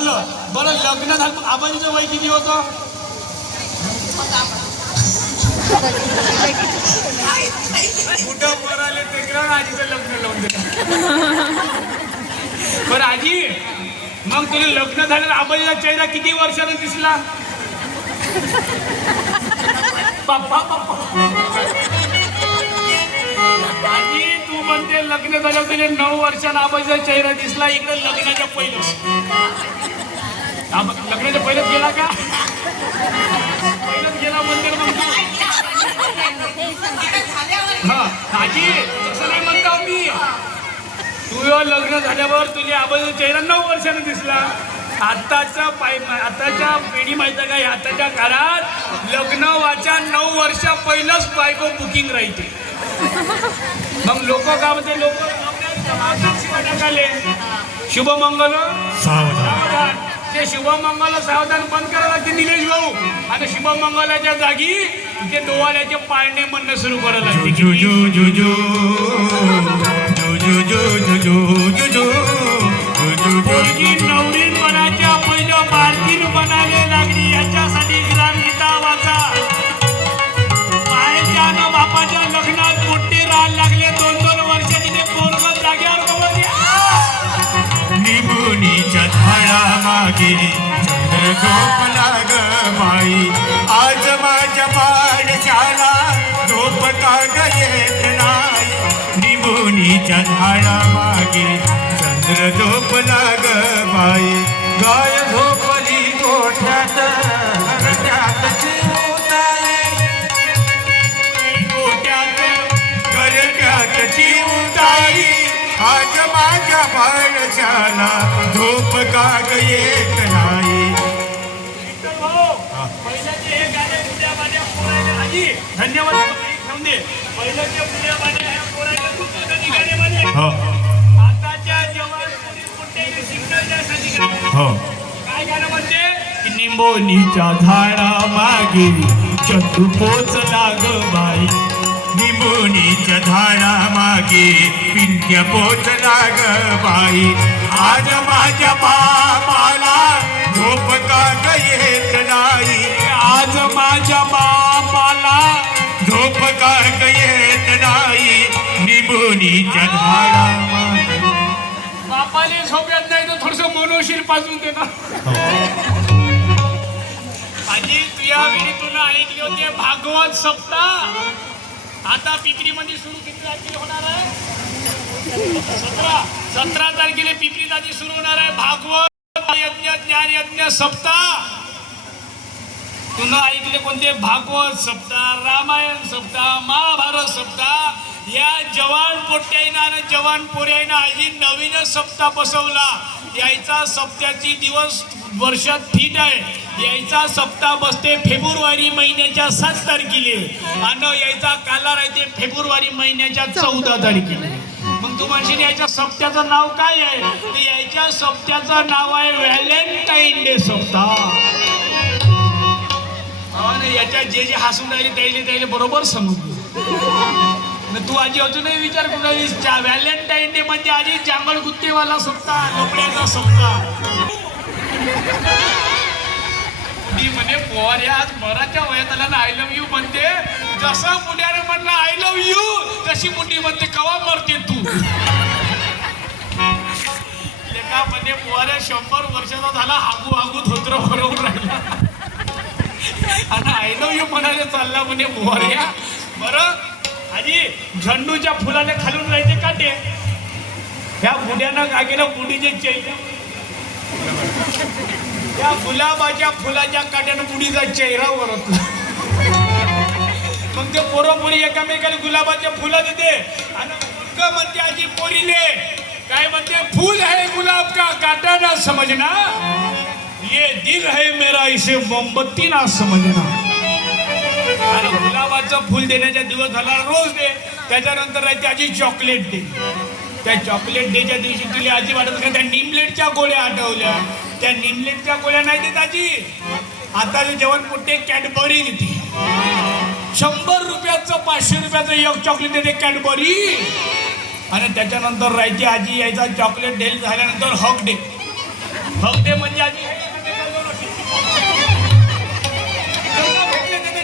झालं. बरं लग्न झालं आबाजीचं वय किती होतं? कुठं पोराले तेकरा आजीचं लग्न लावून दिलं. बरं आजी, मग तुला लग्न झालं आबाजीचा चेहरा किती वर्षानं दिसला? बाप्पा आजी, तू म्हणते लग्न झालं तुला 9 वर्षानं आबाजीचा चेहरा दिसला. इकडे लग्नाच्या पहिलंच लग्नाच्या पहिलंच गेला का? पहिलंच गेला म्हणते मग तू. हा आजी, तसं नाही म्हणतो मी. तू लग्न झाल्यावर तुझ्या आबाजीचा चेहरा 9 वर्षानं दिसला. आताच्या पिढी माहिती का, आताच्या काळात लग्न वाच्या 9 वर्षा पहिलंच बायको बुकिंग राहते. मग लोक का म्हणते, लोक टाकाले शुभमंगल सावधान. ते शुभमंगल सावधान बंद करायला लागते निलेश भाऊ. आणि शुभमंगलाच्या जागी ते डोवाल्याचे पाळणे म्हणणं सुरू करायला लागते. नवरीनपणाच्या पहिलं मार्तीन बनायला लागली. याच्यासाठी ग्रामगीता वाचा. मायेच्या न बापाच्या लग्नात मोठे राहायला लागले. 2-2 वर्षाची ते पोरग जाग्यावर निबुनीच्या झाडा मागे चंद्र झोपला ग बाई. आज माझ्या पाडशाला झोप का ग येत नाही. निबुनीच्या झाडा मागे चंद्र झोपला ग बाई. गाय झोपली गोठ्यात घरट्यात चिमुताई. गोट्यात घरट्यात चिमुताई. आज माझ्या बाळशाला झोप का ग येत नाही. पहिल्याचे हे गाणे पुढ्या माझ्या पोरायला आजी धन्यवाद थांब दे. पहिल्याचे पुढ्या माझ्या पोरायला खूप गाणे माझे. आताच्या जवान कुठे शिकण्यासाठी काय गाणं म्हणते? निंबोनीच्या झाडा मागे चतू पोचला ग बाई. निंबोनीच्या झाडा मागे पिंट्या पोचला ग बाई. आज माझ्या बापाला झोप का ग येत नाही. आज माझ्या बापाला झोप का ग येत नाही. निंबोनीच्या झाडा मागे. बापाने झोप येत नाही तर थोडस मनोशीर पाजून दे ना. आजी, तुझ्या वेळी तुला ऐकले होते भागवत सप्ताह. आता पिपरीमध्ये सुरू किती तारखेला होणार आहे? 17 तारखेला पिपरीत आधी सुरू होणार आहे भागवत यज्ञ ज्ञान यज्ञ सप्ताह. तुला ऐकले कोणते? भागवत सप्ताह, रामायण सप्ताह, महाभारत सप्ताह. या जवान पोट्याईनं आणि जवान पोऱ्याईनं आधी नवीन सप्ताह बसवला. यायचा सप्त्याची दिवस वर्षात फिट आहे. यायचा सप्ताह बसते फेब्रुवारी महिन्याच्या 7 तारखेला आणि यायचा काला राहते फेब्रुवारी महिन्याच्या 14 तारखेला. मग तू म्हणशील याच्या सप्त्याचं नाव काय आहे? तर यायच्या सप्त्याचं नाव आहे व्हॅलेंटाईन डे सप्ताह. आणि याच्या जे जे हसून राहिले त्याला बरोबर समजलं. तू आजी अजूनही विचार करून व्हॅलेंटाईन डे म्हणजे आधी जांभळ गुत्तेवाला सप्ताह, लोकड्याचा सप्ताह. मी म्हणे पोर आज मराच्या वयात आला ना आय लव्ह यू म्हणते. जसं मुलाने म्हणलं आय लव्ह यू तशी मुंडी म्हणते कवा मरते तू. एका म्हणे पोऱ्या 100 वर्षाचा झाला हागू हागू धोत्र भरवून राहिला आणि आय लव्ह यू म्हणाले चालला म्हणे पोऱ्या. बरं आजी, झंडूच्या फुलाने खालून राहायचे काटे. ह्या बुड्यानं काय केलं? बुडीचे चेहरा, त्या गुलाबाच्या फुलाच्या काट्यानं बुडीचा चेहरा वरतला. मग ते पोरं एकामेकाला गुलाबाच्या फुलं देते आणि म्हणते आजी पोरीले काय म्हणते? फूल है गुलाब का काटा ना समजना, ये दिल है मेरा इसे मोमबत्ती ना समजना. आणि गुलाबाचं फुल देण्याचा दिवस झाला रोज दे. त्याच्यानंतर राहते आजी चॉकलेट डे. त्या चॉकलेट डेच्या दिवशी तुला आजी वाटत का त्या निमलेटच्या गोळ्या आठवल्या? त्या निमलेटच्या गोळ्या नाही देत आजी. आता जेवण कुठे कॅडबरी देते. 100 रुपयाचं 500 रुपयाचं एक चॉकलेट देते कॅडबरी. आणि त्याच्यानंतर राहायची आजी यायचा चॉकलेट डे झाल्यानंतर हॉक डे. भगते म्हणजे आजी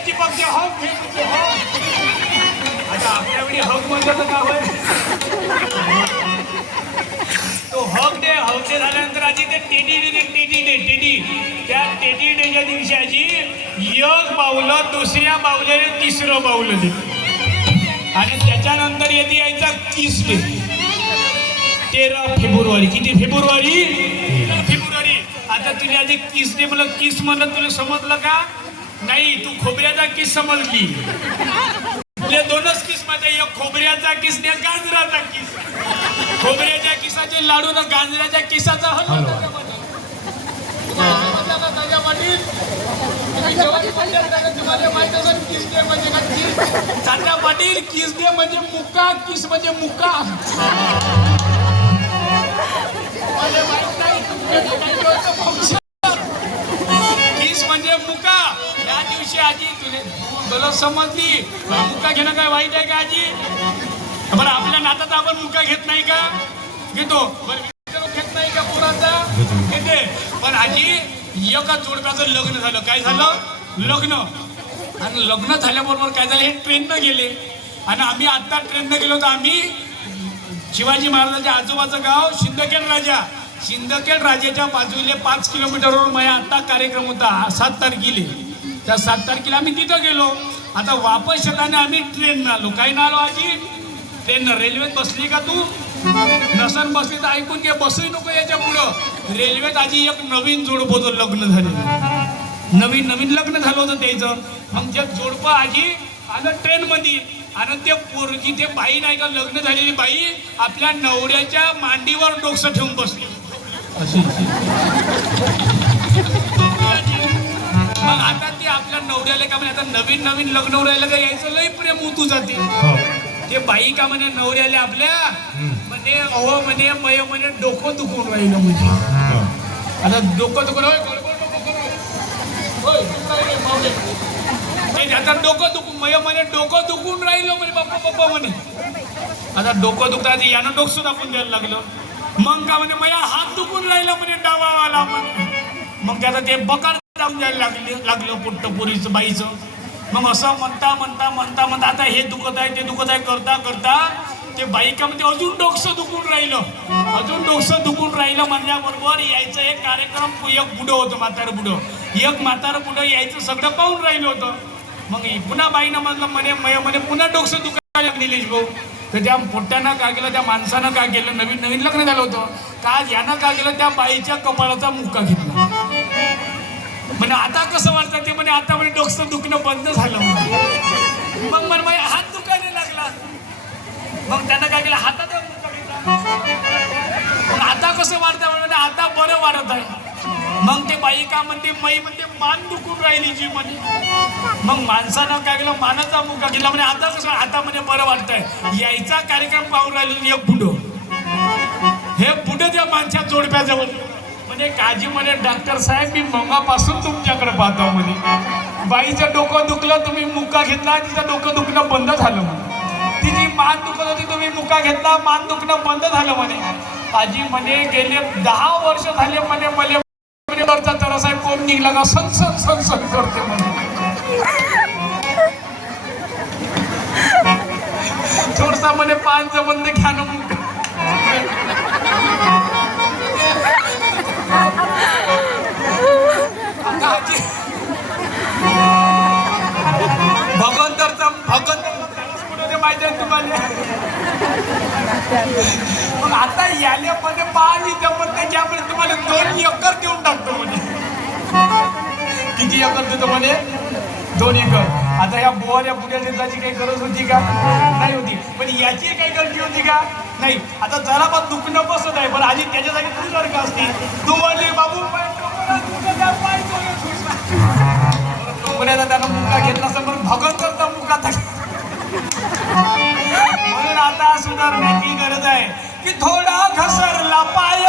चिपकते हक फेकते हक. आता आपल्या वेळी हक म्हणजे नाव आहे तो हक डे झाल्यानंतर आजी ते टेडी त्या टेडी डेच्या दिवशी आजी एक बावलं दुसऱ्या बावले तिसरं बावलं दे आणि त्याच्यानंतर येते यायचा किस डे 13 फेब्रुवारी. किती फेब्रुवारी? 13 फेब्रुवारी. आता तुला आधी किस डे म्हणलं किस म्हणलं तुला समजलं का नाही? तू खोबऱ्याचा किस समजली. तुला दोनच किस मध्ये एक खोबऱ्याचा किस ने गाजराचा किस. खोबऱ्याच्या किसाचे लाडू ना गाजराच्या किसाचा हलवा. चाचा पाटील किस डे म्हणजे मुका किस म्हणजे मुका. किस म्हणजे मुका. या दिवशी आजी तुला समजली मुका घेणं काय वाईट आहे का आजी? बरं आपल्या नातात आपण मुका घेत नाही का? घेतो. बरं घेत नाही का पोरांचा? घेते. पण आजी एका जोडप्याचं लग्न झालं. काय झालं? लग्न. आणि लग्न झाल्याबरोबर काय झालं? हे ट्रेननं गेले आणि आम्ही आता ट्रेननं गेलो होतो. आम्ही शिवाजी महाराजांच्या आजोबाचं गाव सिंदखेड राजाच्या बाजूला 5 किलोमीटरवर माझ्या आता कार्यक्रम होता 7 तारखेला. त्या 7 तारखेला आम्ही तिथं गेलो. आता वापस येताना आम्ही ट्रेननं आलो. काय ना आलो आजी? ट्रेननं. रेल्वेत बसली का तू? नसन बसली तर ऐकून घे, बसू नको याच्या पुढं. रेल्वेत आजी एक नवीन जोडपं होतं लग्न झालेलं. नवीन लग्न झालं होतं त्याचं. मग ते जोडपं आजी आलं ट्रेनमध्ये आणि ते पोरगी ते बाई नाही का लग्न झालेली बाई आपल्या नवऱ्याच्या मांडीवर डोकं ठेवून बसली. मग आता ते आपल्या नवऱ्याला का म्हणजे आता नवीन लग्न राहिलं का यायचं लई प्रेम उतू जाते. ते बाई का म्हणे नवऱ्याला आपल्या म्हणे अहो म्हणे मय म्हणे डोकं दुखून राहिलं म्हणजे. आता डोकं दुखून आता डोकं दुखून मय म्हणे डोकं दुखून राहिलं म्हणे बाप्पा म्हणे. आता डोकं दुखतात यानं डोकं दाखवून द्यायला लागलं. मग का म्हणे माझ्या हात दुखून राहिला म्हणे डावावाला म्हणे. मग त्याला ते बकार दाखवून द्यायला लागलं पुट्टपुरीचं बाईचं. मग असं म्हणता आता हे दुखत आहे ते दुखत आहे करता ते बाई का म्हणजे अजून डोकं दुखून राहिलं म्हणल्याबरोबर यायचं एक कार्यक्रम. एक बुडं होतं म्हातारं बुडं यायचं सगळं पाहून राहिलं होतं. मग पुन्हा बाईनं म्हणलं म्हणे पुन्हा डोकं दुखायला निलेश भाऊ. तर त्या पोट्ट्यानं काय केलं त्या माणसानं काय केलं नवीन लग्न झालं होतं का यानं काय केलं त्या बाईच्या कपाळाचा मुक्का घेतला. म्हणे आता कसं वाटतं ते म्हणे आता म्हणे डोकं दुखणं बंद झालं. मग म्हणे माझ्या हात दुखायला लागला. मग त्यानं काय केलं हाताचा मुक्का घेतला. आता कसं वाटतं म्हणजे आता बरं वाटत आहे. मग ते बाई का म्हणते म्हणते मान दुखून राहिली जी म्हणे. मग माणसानं काय केलं मानाचा मुका घेतला म्हणे आता कसं आता म्हणजे बरं वाटतंय. यायचा कार्यक्रम पाहून राहिलो एक बुडं. हे बुडं त्या माणसा जोडप्याजवळ म्हणजे काजी म्हणे डॉक्टर साहेब मी मंगापासून तुमच्याकडे पाहतो म्हणे. बाईचं डोकं दुखलं तुम्ही मुका घेतला तिचं डोकं दुखणं बंद झालं म्हणे. तिची मान दुखत होती तुम्ही मुका घेतला मान दुखणं बंद झालं म्हणे. आजी म्हणे गेले 10 वर्ष झाले म्हणे मला वरचा तर साहेब कोण निघला का सन करते म्हणे. थोडसा म्हणे पाच बंद घ्या ना मुका. भगवंतरचा माहिती आहे तुम्हाला. मग आता याल्यामध्ये पाणी पण त्याच्यामुळे तुम्हाला 2 एकर देऊन टाकतो म्हणे. किती एकर देतो म्हणे? 2 एकर. आता या बोवाऱ्या पुढ्या देताची काही गरज होती का? नाही होती. पण याची काही गरज होती का? नाही. आता जरा पण दुखणं बसत आहे. बरं आधी त्याच्यासाठी तू जर का असती तू म्हणले बाबू त्यानं मुका घेतला असं म्हणून भगवंतरचा मुका म्हणून आता सुधारण्याची गरज आहे की थोडा घसरला पाय